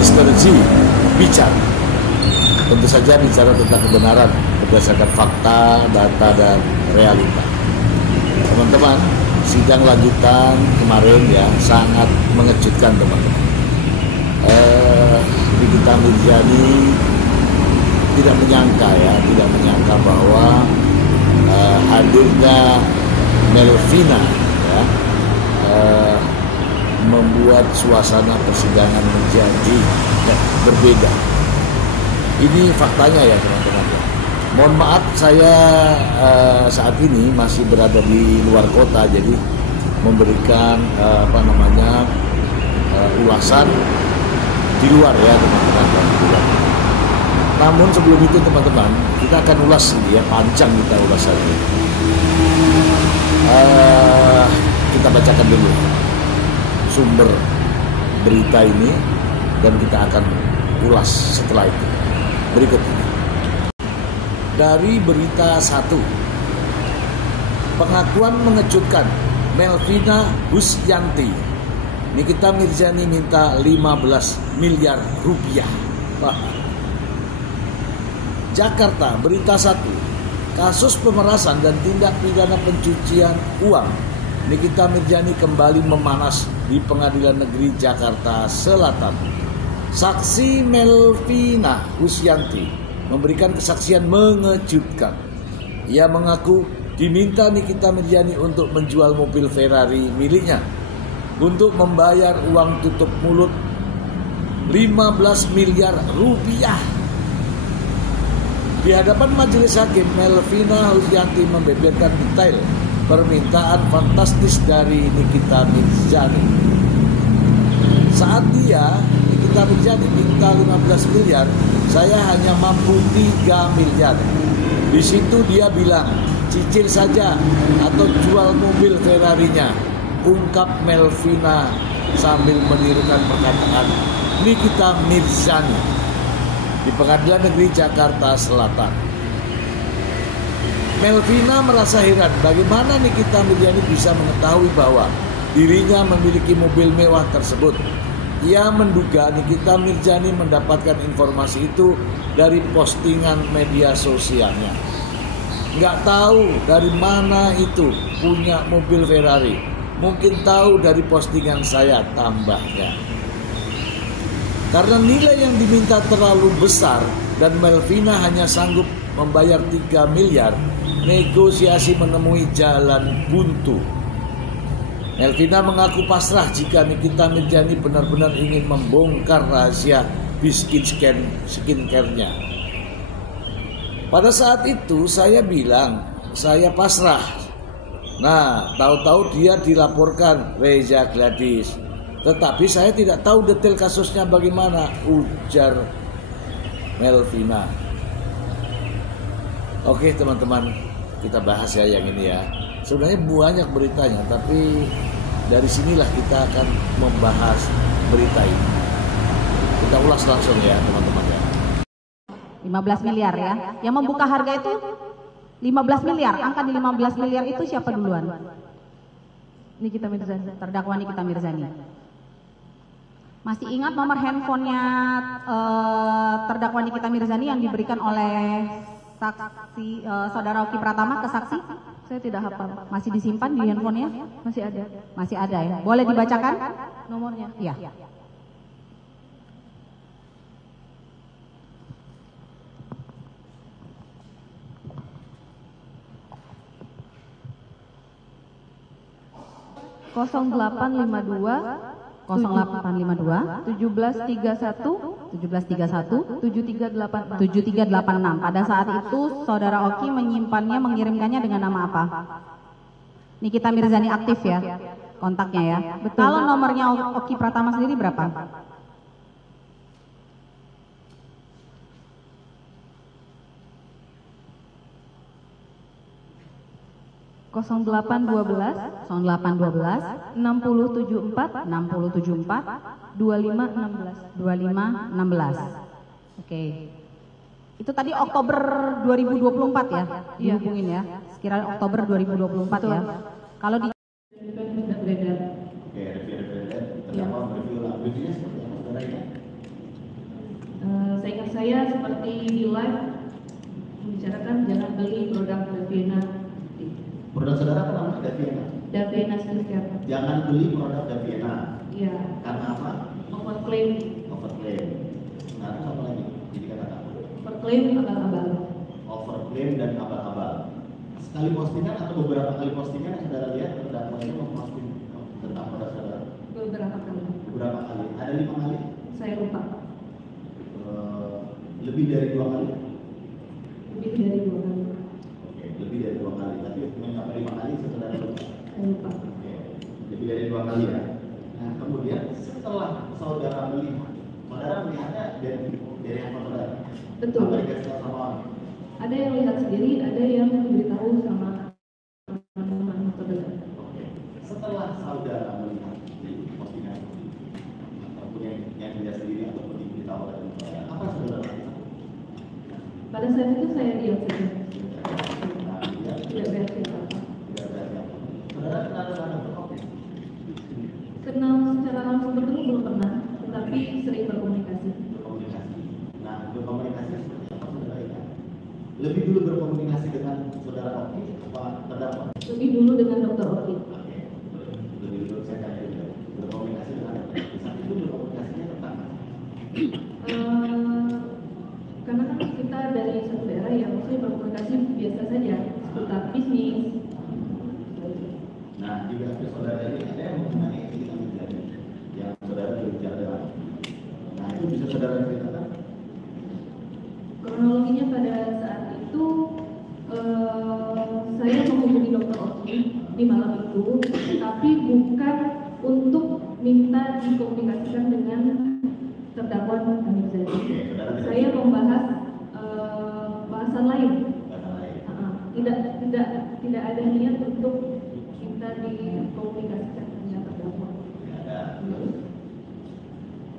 Mr. Z bicara. Tentu saja bicara tentang kebenaran berdasarkan fakta, data, dan realita. Teman-teman, sidang lanjutan kemarin ya sangat mengejutkan teman-teman. Nikita Mirzani tidak menyangka bahwa hadirnya Melvina ya, membuat suasana persidangan menjadi berbeda. Ini faktanya ya teman-teman. Mohon maaf saya saat ini masih berada di luar kota, jadi memberikan ulasan di luar ya teman-teman. Namun sebelum itu teman-teman, kita akan ulas ini ya, panjang kita ulasannya. Kita bacakan dulu sumber berita ini dan kita akan ulas setelah itu. Berikut ini. Dari berita 1. Pengakuan mengejutkan Melvina Husyanti. Nikita Mirzani minta 15 miliar rupiah. Wah. Jakarta, berita 1. Kasus pemerasan dan tindak pidana pencucian uang Nikita Mirzani kembali memanas di Pengadilan Negeri Jakarta Selatan. Saksi Melvina Husyanti memberikan kesaksian mengejutkan. Ia mengaku diminta Nikita Mirzani untuk menjual mobil Ferrari miliknya untuk membayar uang tutup mulut 15 miliar rupiah. Di hadapan majelis hakim, Melvina Husyanti membeberkan detail permintaan fantastis dari Nikita Mirzani. Saat Nikita Mirzani minta 15 miliar, saya hanya mampu 3 miliar. Di situ dia bilang, cicil saja atau jual mobil Ferrarinya, ungkap Melvina sambil menirukan perkataan Nikita Mirzani di Pengadilan Negeri Jakarta Selatan. Melvina merasa heran bagaimana Nikita Mirzani bisa mengetahui bahwa dirinya memiliki mobil mewah tersebut. Ia menduga Nikita Mirzani mendapatkan informasi itu dari postingan media sosialnya. Nggak tahu dari mana itu punya mobil Ferrari. Mungkin tahu dari postingan saya, tambahnya. Karena nilai yang diminta terlalu besar dan Melvina hanya sanggup membayar 3 miliar, negosiasi menemui jalan buntu. Melvina mengaku pasrah jika Nikita Mirzani benar-benar ingin membongkar rahasia biskuit skincare-nya. Pada saat itu saya bilang, saya pasrah. Nah, tahu-tahu dia dilaporkan Reza Gladys. Tetapi saya tidak tahu detail kasusnya bagaimana, ujar Melvina. Oke teman-teman, kita bahas ya yang ini ya. Sebenarnya banyak beritanya, tapi dari sinilah kita akan membahas berita ini. Kita ulas langsung ya teman-teman ya. 15 miliar ya. Yang membuka harga itu 15 miliar. Angka di 15 miliar itu siapa duluan? Nikita Mirzani, terdakwa Nikita Mirzani. Masih ingat nomor handphonenya terdakwa Nikita Mirzani yang diberikan oleh saksi saudara Oki Pratama ke saksi? Saya tidak hafal. Masih disimpan di handphonenya? Masih ada. Masih ada ya. Boleh dibacakan nomornya? Iya. Kosong 852 1731 7386. Pada saat itu saudara Oki mengirimkannya dengan nama apa? Nikita Mirzani aktif ya kontaknya ya. Betul. Kalau nomornya Oki Pratama sendiri berapa? kosong 812 0812 6074 6074 2516. 2516. Oke. Itu tadi Oktober 2024 ya? Dihubungin ya. Sekiranya Oktober 2024 ya. Kalau di Seingat saya seperti di live membicarakan jangan beli produk Davina. Produk saudara apa namanya? Davina. Davina Skincare. Jangan beli produk Davina. Iya. Karena apa? Overclaim. Overclaim. Nah, itu apa lagi? Jadi kata apa? Overclaim abal-abal. Overclaim dan abal-abal. Sekali postingan atau beberapa kali postingan yang saudara lihat terdakwa itu memposting tentang produk saudara? Beberapa kali. Beberapa kali? Ada 5 kali? Saya lupa. Lebih dari 2 kali? Lebih dari 2 kali. Oke, lebih dari 2 kali. Tapi mencapai 5 kali saudara lupa? Saya lupa. Oke, lebih dari 2 kali ya. Nah, kemudian setelah saudara melihatnya dari handphone saudara? Betul. Apa dikasih tahu sama orang? Ada yang lihat sendiri, ada yang diberitahu sama teman-teman saudara. Oke. Setelah saudara melihat di postingan ataupun yang dilihat sendiri ataupun diberitahu oleh saudara, apa saudara lakukan? Pada saat itu saya diam saja. Nah, Tidak bereaksi apa-apa. tidak berarti apa. Saudara kenal dengan dokter Oki? Kenal secara langsung bertemu belum pernah, tetapi sering berkomunikasi. Berkomunikasi. Nah, berkomunikasi seperti apa saudara ingat? Lebih dulu berkomunikasi dengan saudara Oki apa terdakwa? Lebih dulu dengan Dokter Oki. Oke, lebih dulu saya tanya juga. Berkomunikasi dengan dokter. Saat itu berkomunikasinya tentang apa? Karena kan kita dari satu daerah yang maksudnya berkomunikasi biasa saja seputar bisnis. Nah, juga saudara ini ada yang mengenai kita menjadi yang saudara berbicara dengan. Nah, itu bisa saudara ceritakan? Kronologinya pada saat itu saya menghubungi Dokter Oki di malam itu, tapi bukan untuk minta dikomunikasikan dengan terdakwa Amir Zani. Saya membahas bahasan lain. Tidak ada niat untuk minta dikomunikasikan dengan terdakwa.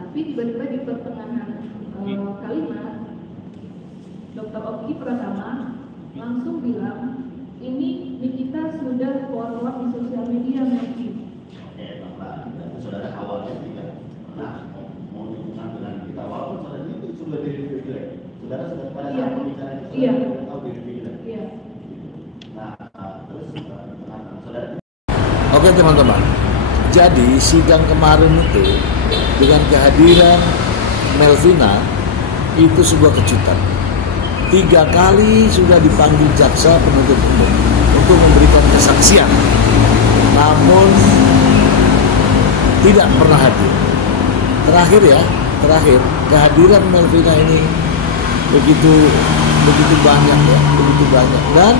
Tapi tiba-tiba di pertengahan kalimat Dokter Oki pertama langsung bilang, ini Nikita sudah keluar di sosial media nanti. Oke, Bapak, saudara awalnya tidak pernah mau hubungan dengan kita, walaupun saudara itu sudah diri-diri. Saudara sudah pada saat pembicaraan itu sudah tahu diri-diri. Iya. Nah, terus saudara. Oke teman-teman, jadi sidang kemarin itu dengan kehadiran Melvina itu sebuah kejutan. 3 kali sudah dipanggil jaksa penuntut umum untuk memberikan kesaksian, namun tidak pernah hadir. Terakhir kehadiran Melvina ini begitu banyak ya, begitu banyak. Dan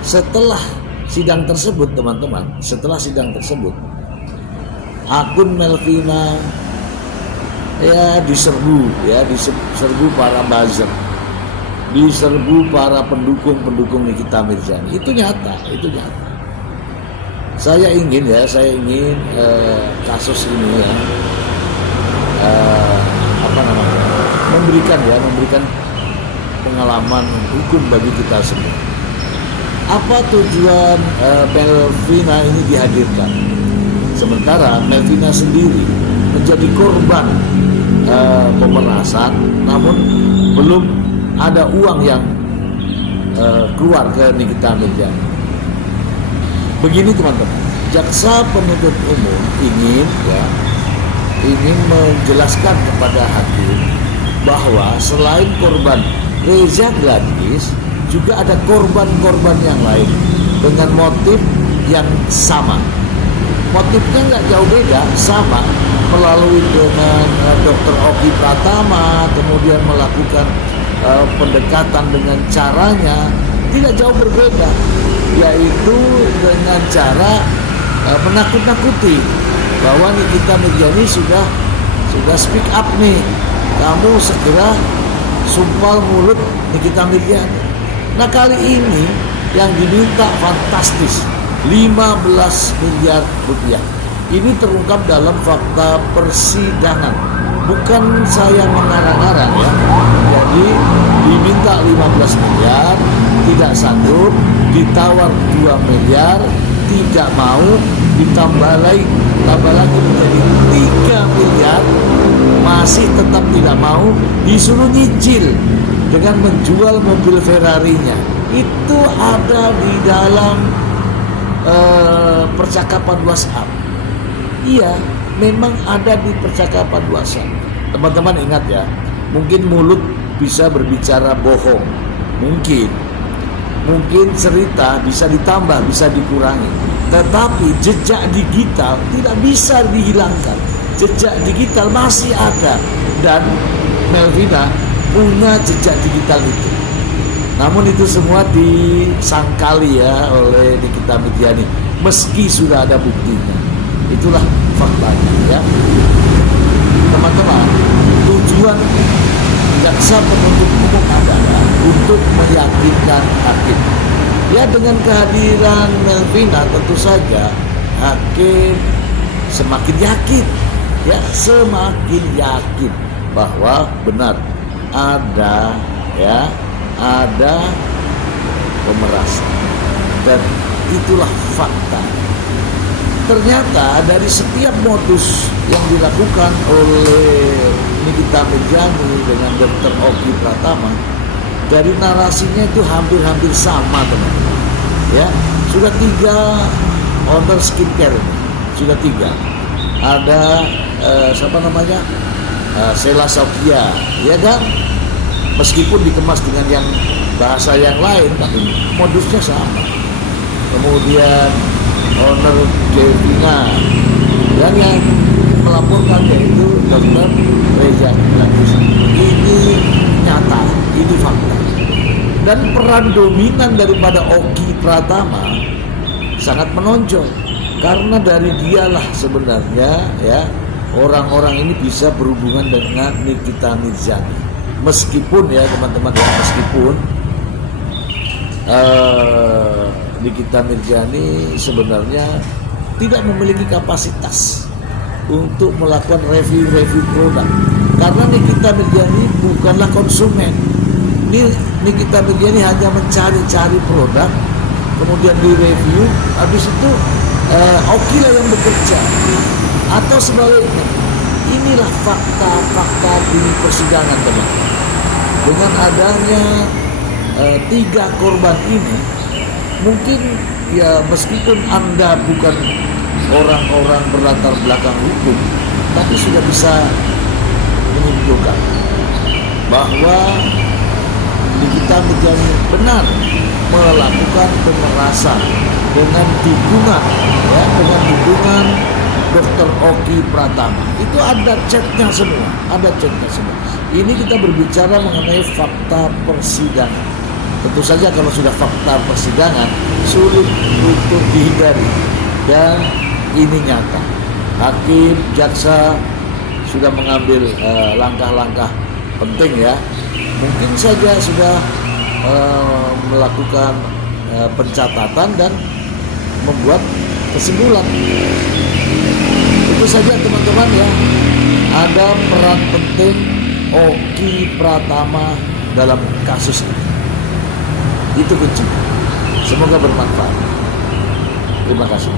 setelah sidang tersebut teman-teman, akun Melvina diserbu para buzzer, diserbu para pendukung Nikita Mirzani. Itu nyata. Saya ingin kasus ini ya memberikan pengalaman hukum bagi kita semua. Apa tujuan Melvina ini dihadirkan? Sementara Melvina sendiri menjadi korban pemerasan, namun belum ada uang yang keluar ke Nikita Mirzani. Begini teman-teman, jaksa penuntut umum ingin menjelaskan kepada hakim bahwa selain korban Reza Gladys, juga ada korban-korban yang lain dengan motif yang sama. Motifnya nggak jauh beda, sama, melalui dengan Dr. Oki Pratama, kemudian melakukan pendekatan dengan caranya tidak jauh berbeda, yaitu dengan cara menakut-nakuti bahwa Nikita Mirzani sudah speak up nih, kamu segera sumpal mulut Nikita Mirzani. Nah, kali ini yang diminta fantastis, 15 miliar rupiah. Ini terungkap dalam fakta persidangan, bukan saya mengarang-arang ya. Jadi diminta 15 miliar, tidak sanggup, ditawar 2 miliar, tidak mau, ditambah lagi menjadi 3 miliar, masih tetap tidak mau, disuruh nyicil dengan menjual mobil Ferrarinya. Itu ada di dalam percakapan WhatsApp. Iya, memang ada di percakapan WhatsApp. Teman-teman ingat ya, mungkin mulut bisa berbicara bohong, mungkin cerita bisa ditambah, bisa dikurangi, tetapi jejak digital tidak bisa dihilangkan. Jejak digital masih ada, dan Melvina punya jejak digital itu. Namun itu semua disangkali ya oleh Nikita Mirzani, meski sudah ada buktinya. Itulah faktanya ya. Teman-teman, tujuan jaksa penuntut umum adalah untuk meyakinkan hakim. Ya, dengan kehadiran Melvina tentu saja hakim semakin yakin, ya semakin yakin bahwa benar ada pemerasan, dan itulah fakta. Ternyata dari setiap modus yang dilakukan oleh Nikita Mirzani dengan Dr. Oki Pratama, dari narasinya itu hampir-hampir sama, teman-teman. Ya, sudah 3 owner skincare ini, sudah 3. Ada Sheila Saukia, ya kan? Meskipun dikemas dengan yang bahasa yang lain, tapi modusnya sama. Kemudian owner Devina, dan yang melaporkan yaitu Dr. Reza Ignatius. Ini nyata, ini fakta. Dan peran dominan daripada Oki Pratama sangat menonjol, karena dari dialah sebenarnya ya orang-orang ini bisa berhubungan dengan Nikita Mirzani. Meskipun ya teman-teman ya, meskipun Nikita Mirzani sebenarnya tidak memiliki kapasitas untuk melakukan review produk, karena Nikita Mirzani bukanlah konsumen. Nikita Mirzani hanya mencari-cari produk, kemudian direview, habis itu Oki lah yang bekerja, atau sebaliknya. Inilah fakta-fakta di persidangan, teman. Dengan adanya 3 korban ini, mungkin ya meskipun Anda bukan orang-orang berlatar belakang hukum, tapi sudah bisa menunjukkan bahwa Nikita Mirzani benar melakukan pemerasan dengan dukungan Dr. Oki Pratama. Itu ada chatnya semua, Ini kita berbicara mengenai fakta persidangan. Tentu saja kalau sudah fakta persidangan sulit untuk dihindari, dan ini nyata. Hakim, jaksa sudah mengambil langkah-langkah penting ya. Mungkin saja sudah melakukan pencatatan dan membuat kesimpulan. Itu saja teman-teman ya. Ada peran penting Oki Pratama dalam kasus ini. Itu kunci. Semoga bermanfaat. Terima kasih.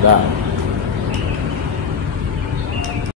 Dah.